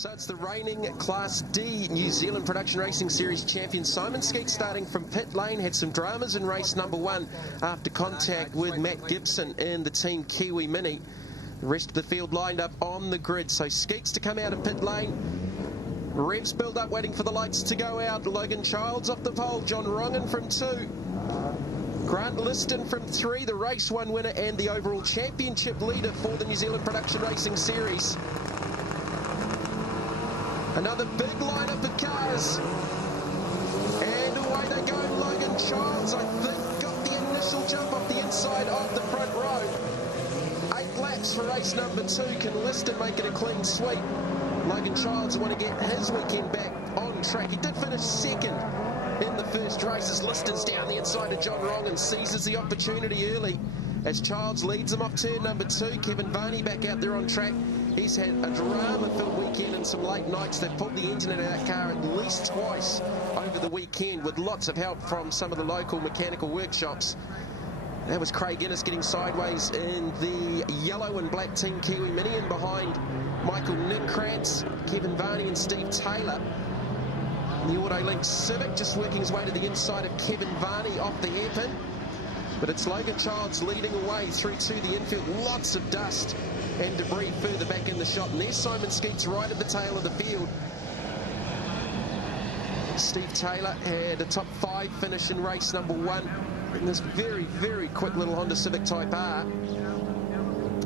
So it's the reigning Class D New Zealand Production Racing Series champion Simon Skeet starting from pit lane. Had some dramas in race number 1 after contact with Matt Gibson in the Team Kiwi Mini. The rest of the field lined up on the grid. So Skeet's to come out of pit lane. Revs build up waiting for the lights to go out. Logan Childs off the pole. John Rongan from 2. Grant Liston from 3, the race 1 winner and the overall championship leader for the New Zealand Production Racing Series. Another big lineup of cars. And away they go. Logan Childs, I think, got the initial jump off the inside of the front row. 8 laps for race number 2. Can Liston make it a clean sweep? Logan Childs want to get his weekend back on track. He did finish second in the first race as Liston's down the inside of John Wrong and seizes the opportunity early as Childs leads him off turn number 2. Kevin Varney back out there on track. He's had a drama-filled weekend and some late nights. They've pulled the engine out of that car at least twice over the weekend with lots of help from some of the local mechanical workshops. That was Craig Innes getting sideways in the yellow and black Team Kiwi Mini, and behind Michael Ninkrantz, Kevin Varney and Steve Taylor. The Autolink Civic just working his way to the inside of Kevin Varney off the hairpin. But it's Logan Childs leading away through to the infield. Lots of dust and debris further back in the shot. And there's Simon Skeet's right at the tail of the field. Steve Taylor had a top 5 finish in race number 1 in this very, very quick little Honda Civic Type R.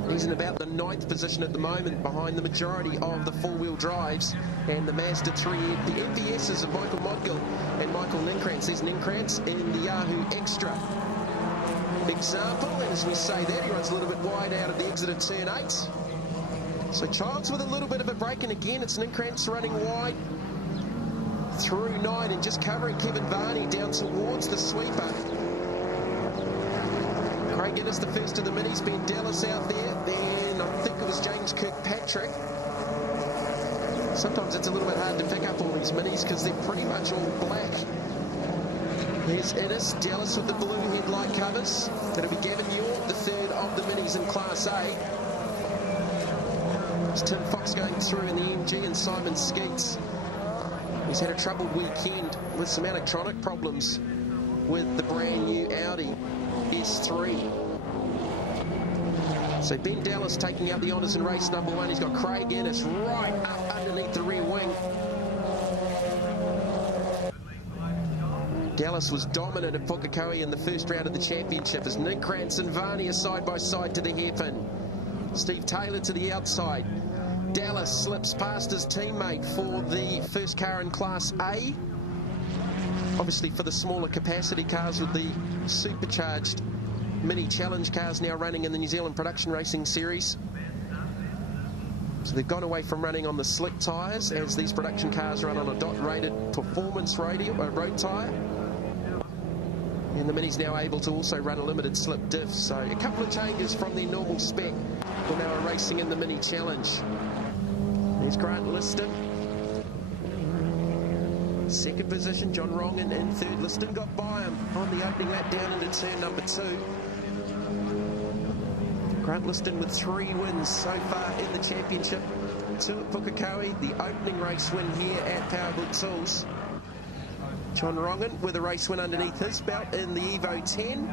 He's in about the 9th position at the moment behind the majority of the 4-wheel drives and the Mazda 3, the MVSs of Michael Modgill and Michael Ninkrantz. There's Ninkrantz in the Yahoo Extra example, and as we say that, he runs a little bit wide out of the exit of turn 8. So Childs with a little bit of a break, and again it's Ninkrantz running wide through 9 and just covering Kevin Varney down towards the sweeper. Craig Innes, the first of the minis, Ben Dallas out there, then I think it was James Kirkpatrick. Sometimes it's a little bit hard to pick up all these minis because they're pretty much all black. There's Innes, Dallas with the blue headlight covers. That'll be Gavin York, the third of the minis in Class A. There's Tim Fox going through in the MG and Simon Skeets. He's had a troubled weekend with some electronic problems with the brand new Audi S3. So Ben Dallas taking out the honours in race number 1. He's got Craig Innes right up underneath the rear wing. Dallas was dominant at Pukekohe in the first round of the championship as Ninkrantz and Varney are side by side to the hairpin. Steve Taylor to the outside. Dallas slips past his teammate for the first car in Class A. Obviously for the smaller capacity cars with the supercharged mini challenge cars now running in the New Zealand Production Racing Series. So they've gone away from running on the slick tyres as these production cars run on a dot-rated performance road tyre. And the Mini's now able to also run a limited slip diff. So a couple of changes from their normal spec when they were racing in the Mini Challenge. There's Grant Liston. Second position, John Wrongan in third. Liston got by him on the opening lap down into turn number 2. Grant Liston with 3 wins so far in the championship. 2 at Pukekohe, the opening race win here at Powerbuilt Tools. John Wrongan with a race win underneath his belt in the Evo 10.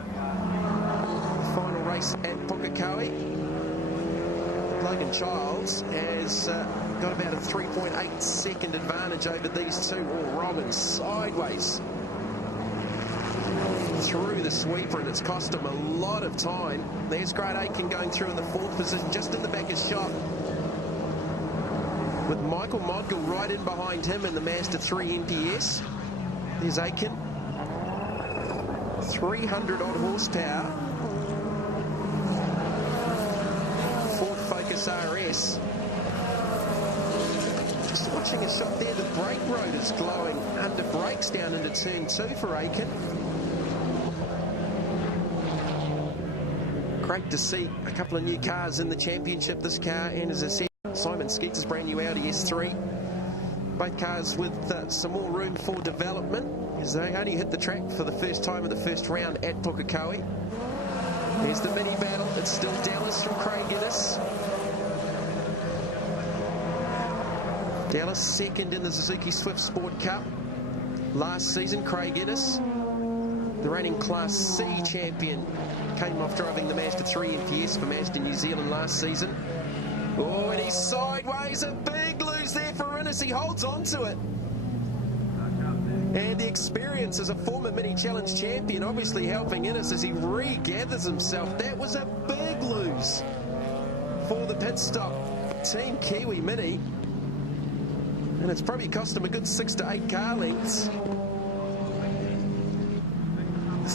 Final race at Pukekohe. Logan Childs has got about a 3.8 second advantage over these two. Oh, Wrongan sideways through the sweeper, and it's cost him a lot of time. There's Grant Aiken going through in the 4th position, just in the back of shot, with Michael Modgill right in behind him in the Mazda 3 MPS. There's Aiken, 300 odd horsepower, Ford Focus RS. Just watching a shot there, the brake road is glowing under brakes down into turn 2 for Aiken. Great to see a couple of new cars in the championship, this car, and as I said, Simon Skeets' brand new Audi S3. Both cars with some more room for development as they only hit the track for the first time of the first round at Pukekohe. There's the mini battle. It's still Dallas from Craig Innes. Dallas second in the Suzuki Swift Sport Cup. Last season, Craig Ennis, the reigning Class C champion, came off driving the Mazda 3 MPS for Mazda New Zealand last season. Oh, and he's sideways. A big lose there for Ennis. He holds on to it. And the experience as a former Mini Challenge champion obviously helping Ennis as he regathers himself. That was a big lose for the pit stop Team Kiwi Mini. And it's probably cost him a good 6 to 8 car lengths.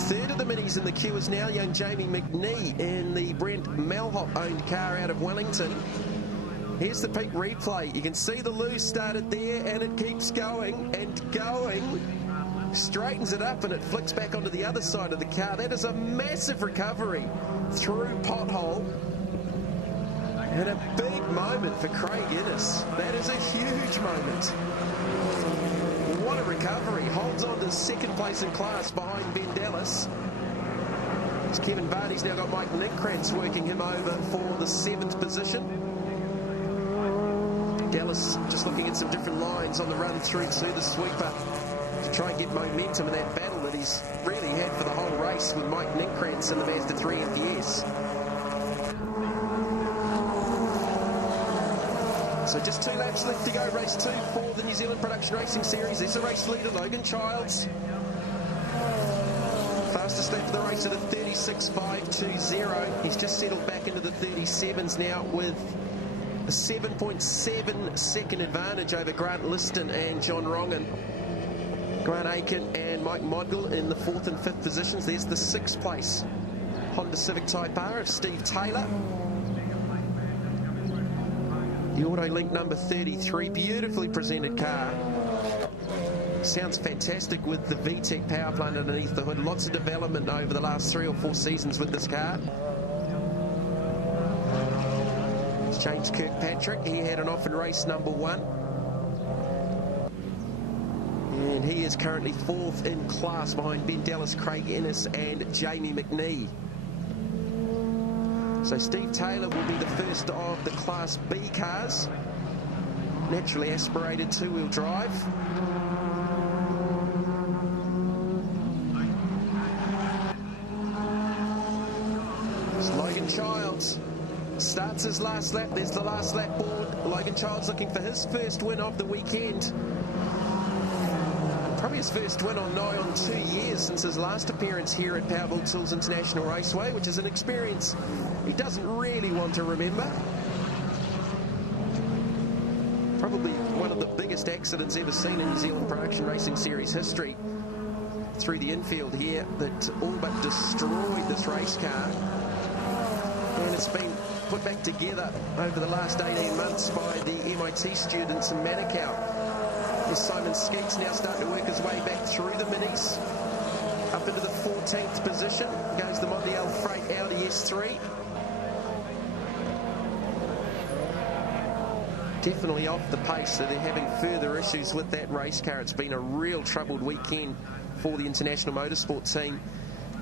Third of the minis in the queue is now young Jamie McNee in the Brent Malhop-owned car out of Wellington. Here's the peak replay. You can see the lose started there, and it keeps going and going. Straightens it up, and it flicks back onto the other side of the car. That is a massive recovery through pothole. And a big moment for Craig Ennis. That is a huge moment. What a recovery. Holds on to second place in class behind Ben Dallas. As Kevin Vardy's now got Mike Ninkrantz working him over for the 7th position. Dallas just looking at some different lines on the run through to the sweeper to try and get momentum in that battle that he's really had for the whole race with Mike Ninkrantz in the Mazda 3 MPS. So just 2 laps left to go, race 2 for the New Zealand Production Racing Series. There's the race leader, Logan Childs. Fastest lap of the race at a 36.520. He's just settled back into the 37s now with a 7.7 second advantage over Grant Liston and John Rongan. Grant Aiken and Mike Modgill in the 4th and 5th positions. There's the 6th place Honda Civic Type R of Steve Taylor. The Auto Link number 33, beautifully presented car. Sounds fantastic with the VTEC power plant underneath the hood. Lots of development over the last 3 or 4 seasons with this car. It's James Kirkpatrick. He had an off in race number 1. And he is currently 4th in class behind Ben Dallas, Craig Ennis and Jamie McNee. So Steve Taylor will be the first of the Class B cars. Naturally aspirated 2-wheel drive. It's Logan Childs. Starts his last lap. There's the last lap board. Logan Childs looking for his first win of the weekend. Probably his first win on nigh on 2 years since his last appearance here at Powerbuilt Tools International Raceway, which is an experience he doesn't really want to remember. Probably one of the biggest accidents ever seen in New Zealand Production Racing Series history. Through the infield here that all but destroyed this race car. And it's been put back together over the last 18 months by the MIT students in Manukau. As Simon Skeets now starting to work his way back through the minis. Up into the 14th position goes the Mondial Freight Audi S3. Definitely off the pace, so they're having further issues with that race car. It's been a real troubled weekend for the International Motorsport team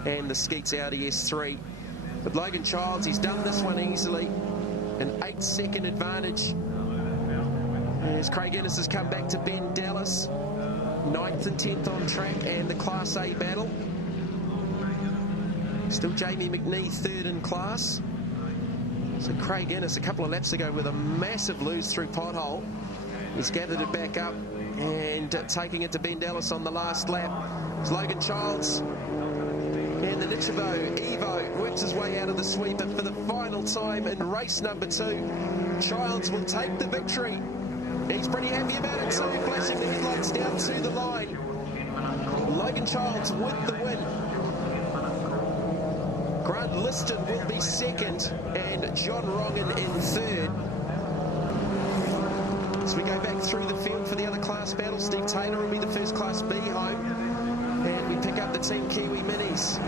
and the Skeets Audi S3. But Logan Childs, he's done this one easily. An 8-second advantage. As Craig Ennis has come back to Ben Dallas. 9th and 10th on track, and the Class A battle. Still Jamie McNee 3rd in class. So Craig Ennis a couple of laps ago with a massive lose through pothole. He's gathered it back up and taking it to Ben Dallas on the last lap. It's Logan Childs. And the Nichivo Evo works his way out of the sweeper for the final time in race number 2. Childs will take the victory. He's pretty happy about it too, flashing the headlights down to the line. Logan Childs with the win. Grant Liston will be 2nd and John Rongan in 3rd. As we go back through the field for the other class battle, Steve Taylor will be the first Class B home. And we pick up the Team Kiwi Minis.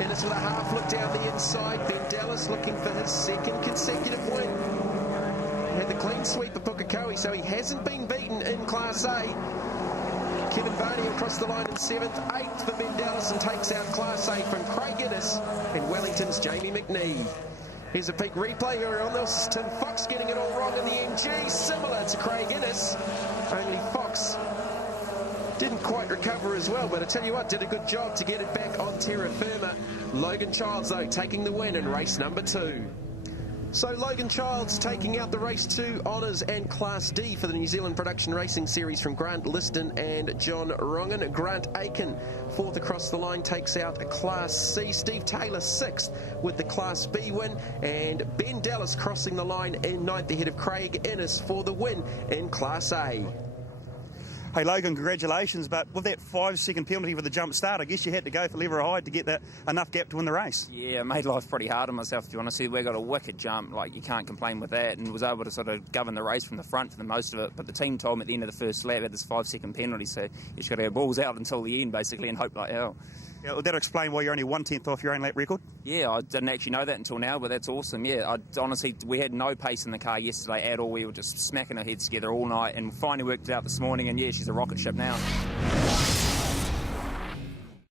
Ennis with a half look down the inside. Ben Dallas looking for his 2nd consecutive win. Had the clean sweep of Pukekohe, so he hasn't been beaten in Class A. Kevin Varney across the line in 7th, 8th for Ben Dallas, and takes out Class A from Craig Ennis and Wellington's Jamie McNee. Here's a peak replay here on this. Tim Fox getting it all wrong in the MG, similar to Craig Innes. Only Fox didn't quite recover as well, but I tell you what, did a good job to get it back on terra firma. Logan Childs, though, taking the win in race number 2. So Logan Childs taking out the Race 2 Honours and Class D for the New Zealand Production Racing Series from Grant Liston and John Rongan. Grant Aiken, 4th across the line, takes out a Class C. Steve Taylor, 6th with the Class B win. And Ben Dallas crossing the line in 9th ahead of Craig Innes for the win in Class A. Hey Logan, congratulations, but with that 5-second penalty for the jump start, I guess you had to go for lever high to get that enough gap to win the race. Yeah, it made life pretty hard on myself, to be honest. We got a wicked jump, like you can't complain with that, and was able to sort of govern the race from the front for the most of it. But the team told me at the end of the first lap had this 5-second penalty, so you just got to have balls out until the end, basically, and hope like hell. Yeah, well, that'll explain why you're only 1/10 off your own lap record. Yeah, I didn't actually know that until now, but that's awesome. Yeah, honestly, we had no pace in the car yesterday at all. We were just smacking our heads together all night and finally worked it out this morning, and yeah, she's a rocket ship now.